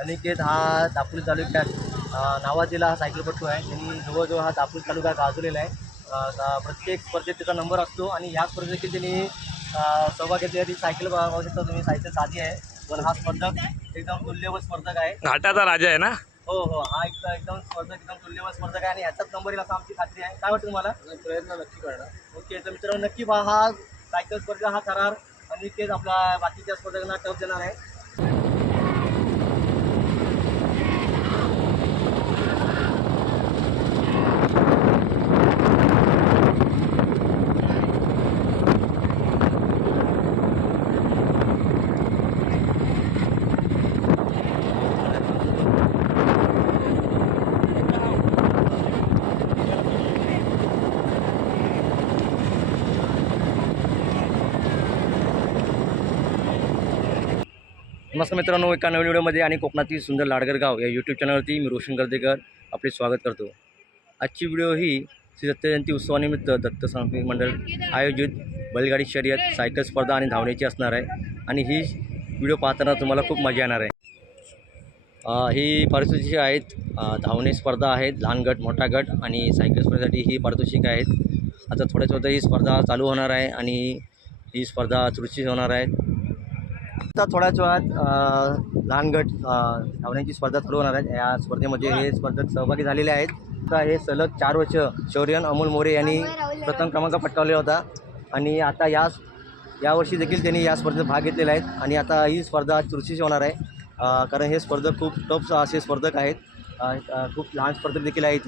अनिकेत हा दापोली तालुक्यात नावाजलेला हा सायकलपटू आहे. त्यांनी जवळजवळ हा दापोली तालुका गाजवलेला आहे. प्रत्येक स्पर्धेत त्याचा नंबर असतो आणि ह्या स्पर्धेत देखील त्यांनी सहभाग घेतलेला. ती सायकल बघू शकता तुम्ही, सायकल साधी आहे पण हा स्पर्धक एकदम तुल्यबळ स्पर्धक आहे. घाटाचा राजा आहे ना. हो हो, हा एकदम स्पर्धक एकदम तुल्यबळ स्पर्धक आहे आणि ह्याचाच नंबर येईल असं आमची खात्री आहे. काय वाटतं तुम्हाला? प्रयत्न नक्की करणार. ओके, तर मित्रांनो नक्की पहा हा सायकल स्पर्धा हा करार अनिकेत आपला बाकीच्या स्पर्धकांना टफ देणार आहे. नमस्कार मित्रांनो, एका नवीन व्हिडिओमध्ये आणि कोकणातील सुंदर लाडगर गाव या यूट्यूब चॅनलवरती मी रोशन गर्देकर आपले स्वागत करतो. आजची व्हिडिओ ही श्री दत्त जयंती उत्सवानिमित्त दत्त सांस्कृतिक मंडळ आयोजित बैलगाडी शर्यत, सायकल स्पर्धा आणि धावण्याची असणार आहे आणि ही व्हिडिओ पाहताना तुम्हाला खूप मजा येणार आहे. ही पारितोषिके आहेत. धावणे स्पर्धा आहेत, लहान गट, मोठा गट आणि सायकल स्पर्धेसाठी ही पारितोषिके आहेत. आता थोड्याच वेळात ही स्पर्धा चालू होणार आहे आणि ही स्पर्धा चुरशी होणार आहे. आता थोड्याच वेळात लहान गट धावण्याची स्पर्धा चालू होणार आहे. या स्पर्धेमध्ये हे स्पर्धक सहभागी झालेले आहेत. आता हे सलग 4 वर्ष शौर्यन अमोल मोरे यांनी प्रथम क्रमांक पटकावलेला होता आणि आता यावर्षी देखील त्यांनी या स्पर्धेत भाग घेतलेला आहे आणि आता ही स्पर्धा चुरशीची होणार आहे. कारण हे स्पर्धक खूप टफ असे स्पर्धक आहेत. खूप लहान स्पर्धक देखील आहेत.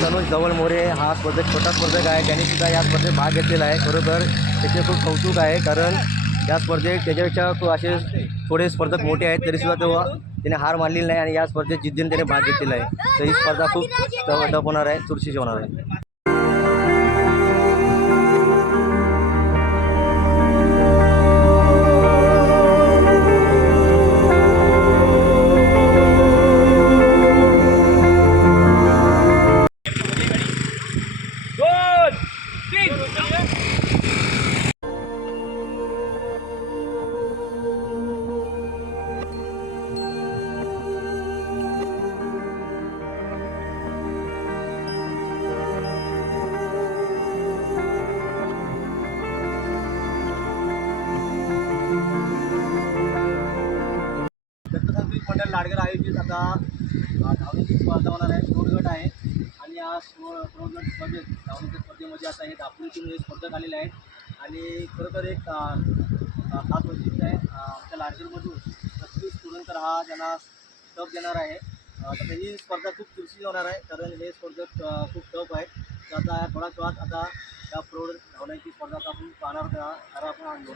तनुज धवल मोरे हा स्पर्धक छोटा स्पर्धक आहे. त्यांनीसुद्धा या स्पर्धेत भाग घेतलेला आहे. खरोखर त्याचे खूप कौतुक आहे, कारण या स्पर्धेत त्याच्यापेक्षा असे थोडे स्पर्धक मोठे आहेत तरीसुद्धा त्याने हार मानलेली नाही आणि या स्पर्धेत जिद्दीने त्याने भाग घेतलेला आहे. तर ही स्पर्धा खूप टफ होणार आहे, चुरशीची होणार आहे. मंडळ लाडगर आयोजित आता धावण्याची स्पर्धा होणार आहे. 2 गट आहे आणि या 2 गट स्पर्धेत धावण्याच्या स्पर्धेमध्ये आता हे दापोलीतून हे स्पर्धक आलेले आहेत आणि खरोखर एक खास वैशिष्ट्य आहे. आमच्या लाडगरमधून 35 स्टुडंट हा त्यांना टफ देणार आहे. तर ही स्पर्धा खूप चुरशी होणार आहे, कारण हे स्पर्धक खूप टफ आहेत. तर आता थोड्याच वेळात आता त्या प्रौढ धावण्याची स्पर्धा आपण पाहणार आपण आणलो.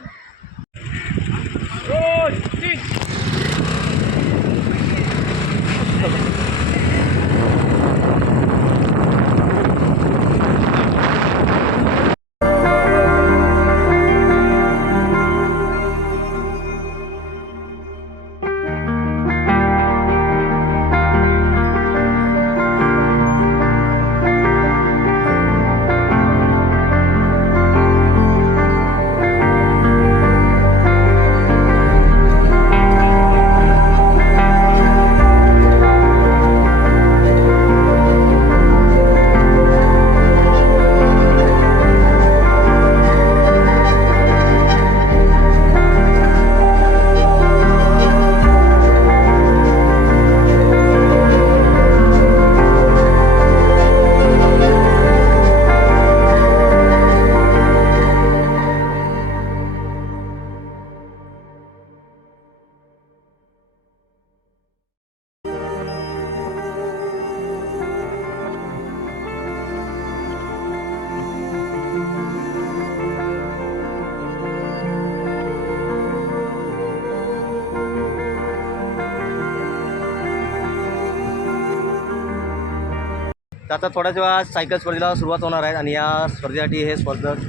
तर आता थोड्याच वेळात सायकल स्पर्धेला सुरुवात होणार आहे आणि या स्पर्धेसाठी हे स्पर्धक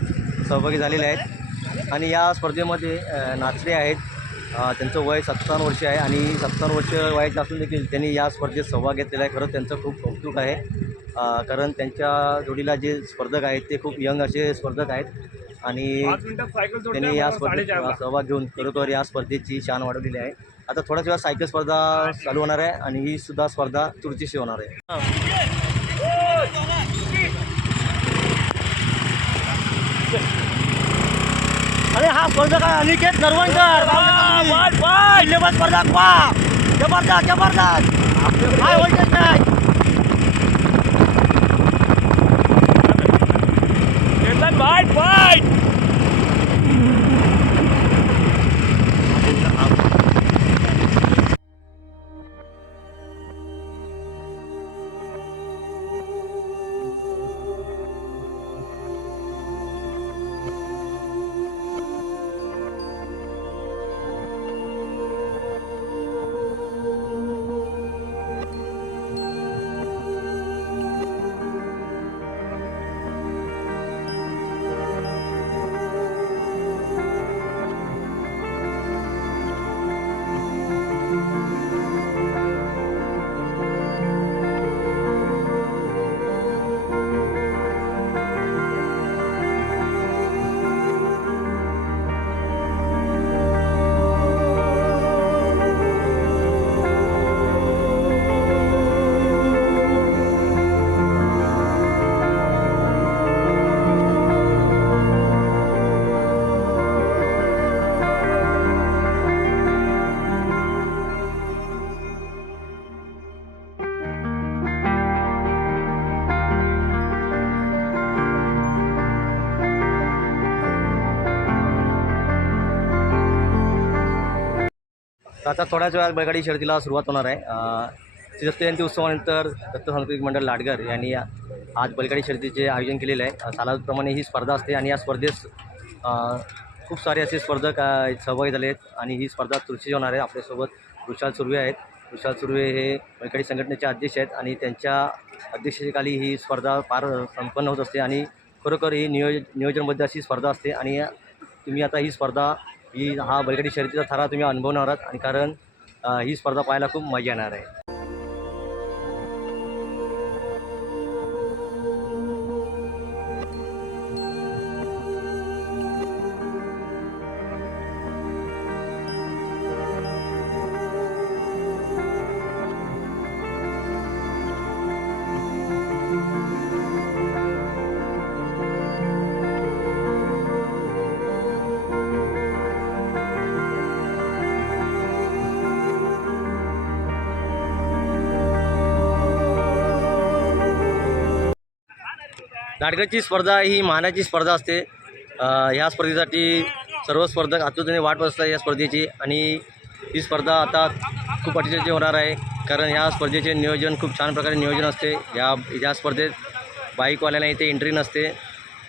सहभागी झालेले आहेत आणि या स्पर्धेमध्ये नाचरे आहेत. त्यांचं वय 57 वर्ष आहे आणि 57 वर्ष वयाचे असून देखील त्यांनी या स्पर्धेत सहभाग घेतलेला आहे. खरंच त्यांचं खूप कौतुक आहे, कारण त्यांच्या जोडीला जे स्पर्धक आहेत ते खूप यंग असे स्पर्धक आहेत आणि त्यांनी या स्पर्धेत सहभाग घेऊन खरोखर या स्पर्धेची शान वाढवलेली आहे. आता थोड्याच वेळात सायकल स्पर्धा चालू होणार आहे आणि ही सुद्धा स्पर्धा चुरशीची होणार आहे. अरे हा स्पर्धक आहे अनिकेत नरवणकर. स्पर्धक वा जबरदस्त जबरदस्त काय बोलतेच नाही. आता थोड्याच वेळात बैलगाडी शर्यतीला सुरुवात होणार आहे. श्री दत्त जयंती उत्सवानंतर दत्त सांस्कृतिक मंडळ लाडघर यांनी आज बैलगाडी शर्यतीचे आयोजन केलेलं आहे. सालाप्रमाणे ही स्पर्धा असते आणि या स्पर्धेत खूप सारे असे स्पर्धक सहभागी झाले आहेत आणि ही स्पर्धा चुरशीची होणार आहे. आपल्यासोबत विशाल सुर्वे आहेत. विशाल सुर्वे हे बैलगाडी संघटनेचे अध्यक्ष आहेत आणि त्यांच्या अध्यक्षतेखाली ही स्पर्धा पार संपन्न होत असते आणि खरोखर ही नियोजनबद्ध अशी स्पर्धा असते आणि तुम्ही आता ही स्पर्धा हा बैलगाडी शर्यतीचा थरा तुम्ही अनुभवणार आहात आणि कारण ही स्पर्धा पाहायला खूप मजा येणार आहे. लाडघरची स्पर्धा ही मानाची स्पर्धा असते. ह्या स्पर्धेसाठी सर्व स्पर्धक आतुरतेने वाट पाहत असतात या स्पर्धेची आणि ही स्पर्धा आता खूप अटीतटीची होणार आहे कारण ह्या स्पर्धेचे नियोजन खूप छान प्रकारे नियोजन असते. या स्पर्धेत बाईकवाल्यांना इथे एंट्री नसते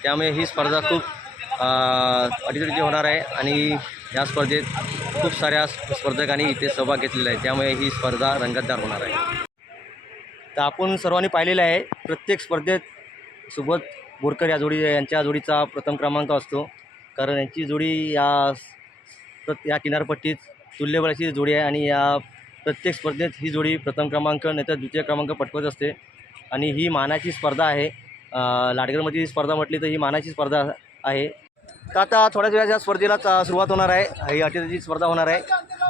त्यामुळे ही स्पर्धा खूप अटीतटीची होणार आहे आणि या स्पर्धेत खूप साऱ्या स्पर्धकांनी इथे सहभाग घेतलेला आहे त्यामुळे ही स्पर्धा रंगतदार होणार आहे. तर आपण सर्वांनी पाहिलेलं आहे प्रत्येक स्पर्धेत सुबोध बोरकर यांच्या जोडीचा प्रथम क्रमांक असतो कारण यांची जोडी या किनारपट्टीत तुल्यबळाची जोडी आहे आणि या प्रत्येक स्पर्धेत ही जोडी प्रथम क्रमांक नाहीतर द्वितीय क्रमांक पटकवत असते आणि ही मानाची स्पर्धा आहे. लाडघरमध्ये स्पर्धा म्हटली तर ही मानाची स्पर्धा आहे. तर आता थोड्याच वेळात या स्पर्धेला सुरुवात होणार आहे. ही अटीतटीची स्पर्धा होणार आहे.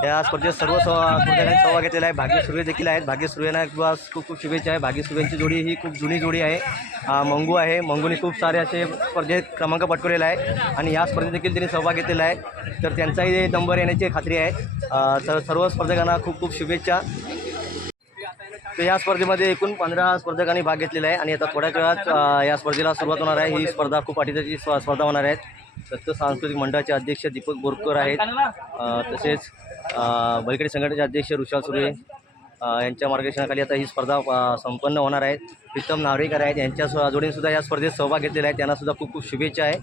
या स्पर्धेत सर्व स्पर्धकांनी सहभाग घेतलेला आहे. भाग्य सुर्वे देखील आहेत. भाग्य सुर्वेंना किंवा खूप खूप शुभेच्छा आहे. भाग्य सुर्वेंची जोडी ही खूप जुनी जोडी आहे. मंगू आहे. मंगूने खूप सारे असे स्पर्धेत क्रमांक पटकवलेला आहे आणि या स्पर्धेत देखील त्यांनी सहभाग घेतलेला आहे तर त्यांचाही नंबर येण्याची खात्री आहे. सर्व स्पर्धकांना खूप खूप शुभेच्छा. तर या स्पर्धेमध्ये एकूण 15 स्पर्धकांनी भाग घेतलेला आहे आणि आता थोड्याच वेळात या स्पर्धेला सुरुवात होणार आहे. ही स्पर्धा खूप अटीतटीची स्पर्धा होणार आहे. दत्त सांस्कृतिक मंडळाचे अध्यक्ष दीपक बोरकर आहेत. तसेच बैलगाडी संघटनेचे अध्यक्ष विशाल सुर्वे यांच्या मार्गदर्शनाखाली आता ही स्पर्धा संपन्न होणार आहे. प्रीतम नार्वेकर आहेत. यांच्या जोडीनेसुद्धा या स्पर्धेत सहभाग घेतलेला आहे. त्यांनासुद्धा खूप खूप शुभेच्छा आहे.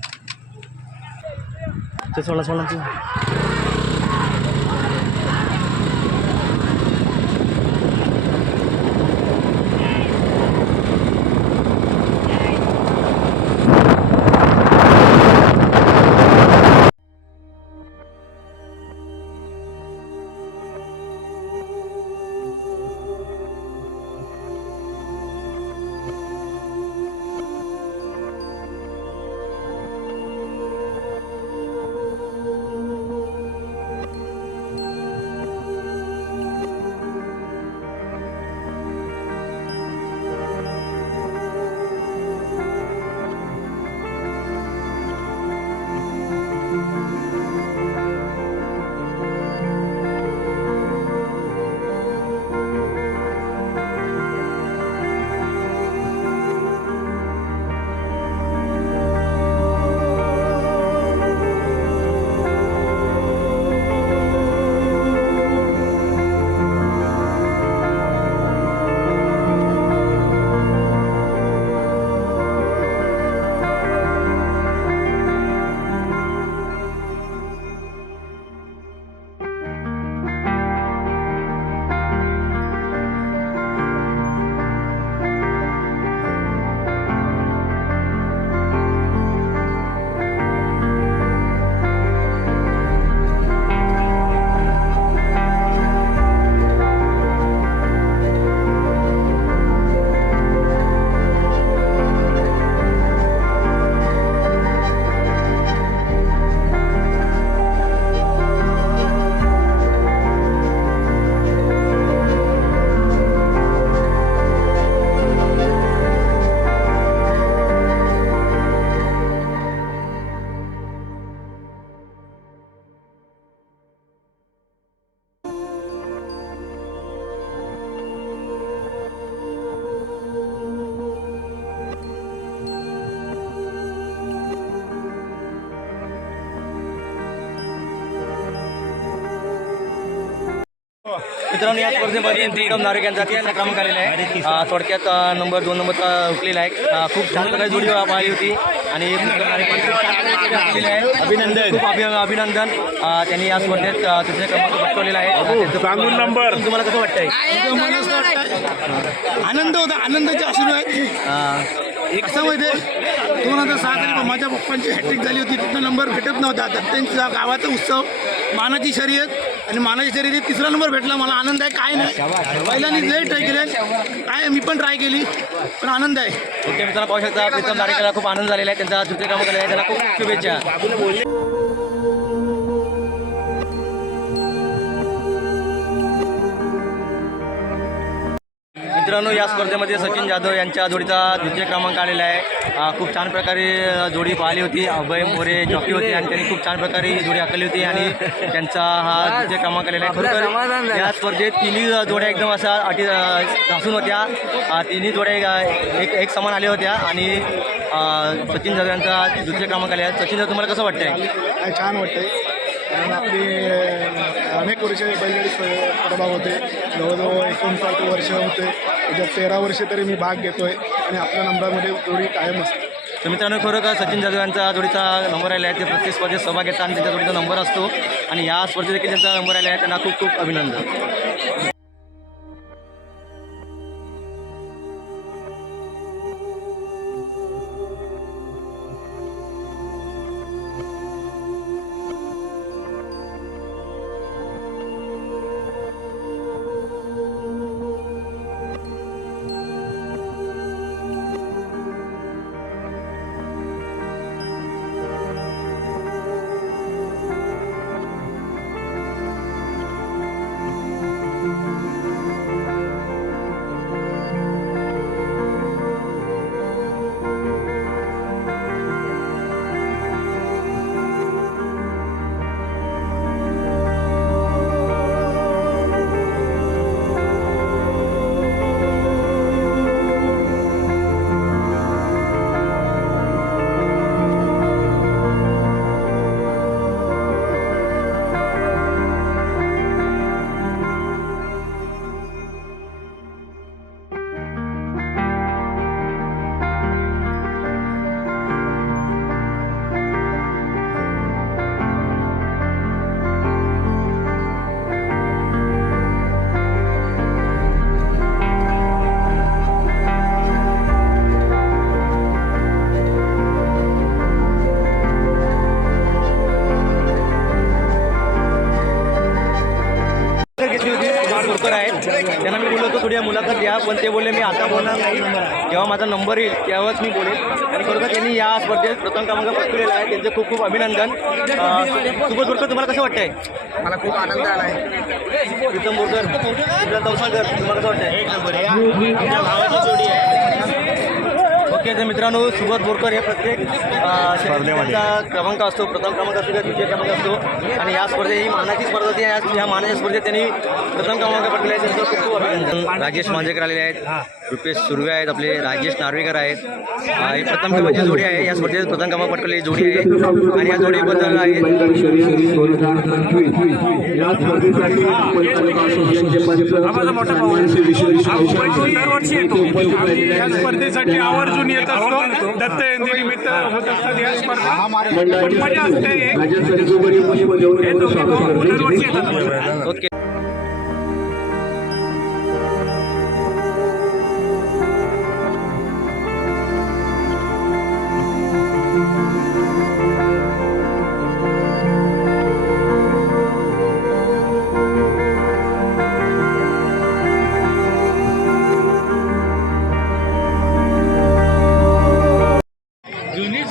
मित्रांनो या स्पर्धेमध्ये विक्रम नार्वेकर यांचा तिसरा क्रमांक आलेला आहे. थोडक्यात नंबर 2 नंबरचा हुकलेला आहे. खूप छान प्रकारे जोडी पाहिली होती आणि विक्रम नार्वेकर खूप छान प्रकारे हुकलेले आहे. अभिनंदन, खूप अभिनंदन. त्यांनी या स्पर्धेत तिसरा क्रमांक पटकवलेला आहे. सांगून नंबर तुम्हाला कसं वाटतंय? आनंद होता, आनंदाचे अश्रू आहेत. असं माहिती 2006 साली माझ्या पप्पांची हॅट्रिक झाली होती, तिथं नंबर भेटत नव्हता. तर त्यांचा गावाचा उत्सव, मानाची शर्यत आणि मानाची शर्यतीत तिसरा नंबर भेटला. मला आनंद आहे. काय नाही, पहिल्यांदा लय ट्राय केले, काय मी पण ट्राय केली, पण आनंद आहे. ओके मित्रांनो, पाहू शकता प्रीतम नार्वेकरला खूप आनंद झालेला आहे. त्यांचा तृतीय क्रमांक आलेला आहे. त्याला खूप शुभेच्छा. मित्रांनो या स्पर्धेमध्ये सचिन जाधव यांच्या जोडीचा द्वितीय क्रमांक आलेला आहे. खूप छान प्रकारे जोडी पाहिली होती. अभय मोरे जॉकी होते आणि त्यांनी खूप छान प्रकारे ही जोडी हाकलली होती आणि त्यांचा हा द्वितीय क्रमांक आलेला आहे. खरोखर या स्पर्धेत तिन्ही जोड्या एकदम अशा घासून होत्या. तिन्ही जोड्या एक समान आल्या होत्या आणि सचिन जाधव यांचा द्वितीय क्रमांक आलेला आहे. सचिन जाधव तुम्हाला कसं वाटतंय? काय छान वाटतंय, कारण आपली अनेक वर्ष बैलगाडी प्रभाव होते. जवळजवळ 59 वर्ष होते, त्याच्यात 13 वर्ष तरी मी भाग घेतो आहे आणि आपल्या नंबरामध्ये जोडी कायम असते. तर मित्रांनो खरोखर सचिन जाधव यांचा जोडीचा नंबर आला आहे. ते प्रत्येक स्पर्धेत सहभाग घेतात आणि त्यांच्या जोडीचा नंबर असतो आणि या स्पर्धेत देखील त्यांचा नंबर आला आहे. त्यांना खूप खूप अभिनंदन. त्यांना मी बोललो होतो थोडी मुलाखत द्या, पण ते बोलले मी आता बोलणार नाही, जेव्हा माझा नंबर येईल तेव्हाच मी बोलेल. आणि खरोखर त्यांनी या स्पर्धेत प्रथम क्रमांक पटकवलेला आहे. त्यांचं खूप खूप अभिनंदन. सुबोध बोरकर तुम्हाला कसं वाटतंय? मला खूप आनंद आला आहे. प्रीतम बोरकर, सिद्धांत तवसाळकर तुम्हाला कसं वाटतंय? एक नंबर जोडी आहे. ओके तर मित्रांनो सुबोध बोरकर हे प्रत्येक स्पर्धेमध्ये क्रमांक असतो, प्रथम क्रमांक असतो किंवा द्वितीय क्रमांक असतो आणि या स्पर्धेत ही मानाची स्पर्धा होती. या मानाच्या स्पर्धेत त्यांनी प्रथम क्रमांक पटकवले आहे. त्यांचं खूप खूप अभिनंदन. राजेश मांजेकर आलेले आहेत, रुपेश सुर्वे आहेत, आपले राजेश नार्वेकर आहेत. ही प्रथम क्रमांकाची जोडी आहे. या स्पर्धेत प्रथम क्रमांक पटकवलेली जोडी आहे आणि या जोडीबद्दल आहे स्पर्धेसाठी आवर्जून येत असतो. दत्त जयंती निमित्त होत असतात या स्पर्धा. मजा असते. ओके.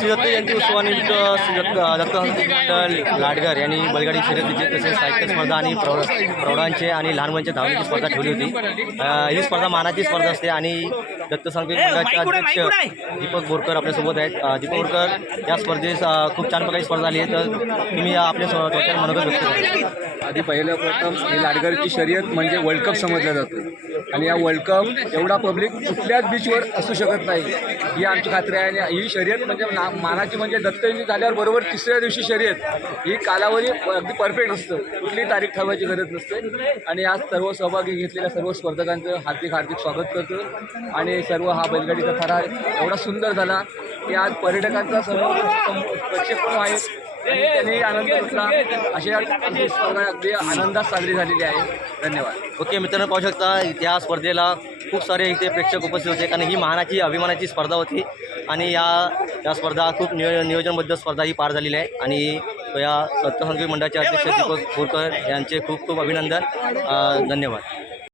दत्त जयंती उत्सवानिमित्त दत्त सांस्कृतिक मंडळ लाडघर यांनी बैलगाडी शर्यतीचे तसेच सायकल स्पर्धा आणि प्रौढांचे आणि लहान मुलांच्या धावण्याची स्पर्धा ठेवली होती. ही स्पर्धा मानाची स्पर्धा असते आणि दत्त सांस्कृतिक मंडळाचे अध्यक्ष दीपक बोरकर आपल्यासोबत आहेत. दीपक बोरकर या स्पर्धेत खूप छान प्रकारे स्पर्धा आली आहे, तर तुम्ही आपल्या थोडक्यात मनोगत व्यक्त करा. आधी पहिलं प्रथम ही लाडघरची शर्यत म्हणजे वर्ल्ड कप समजलं जातं आणि या वर्ल्ड कप एवढा पब्लिक कुठल्याच बीचवर असू शकत नाही ही आमची खात्री आहे. आणि ही शर्यत म्हणजे मानाची मानाची म्हणजे दत्त जयंती झाल्यावर बरोबर तिसऱ्या दिवशी शर्यत ही कालावधी अगदी परफेक्ट असतं, कुठलीही तारीख ठरवायची गरज नसते. आणि आज सर्व सहभागी घेतलेल्या सर्व स्पर्धकांचं हार्दिक हार्दिक स्वागत करतो. आणि सर्व हा बैलगाडीचा थरा एवढा सुंदर झाला की आज पर्यटकांचा सर्व प्रेक्षक पण आहेत आणि त्यांनी आनंद घेतला. अशी ही स्पर्धा अगदी आनंदात साजरी झालेली आहे. धन्यवाद. ओके मित्रांनो, पाहू शकता या स्पर्धेला खूप सारे इथे प्रेक्षक उपस्थित होते, कारण ही मानाची अभिमानाची स्पर्धा होती. आणि या स्पर्धा खूप नियोजनबद्ध स्पर्धा ही पार झालेली आहे. आणि या दत्त संस्कृती मंडळाचे अध्यक्ष दीपक बोरकर यांचे खूप खूप अभिनंदन. धन्यवाद.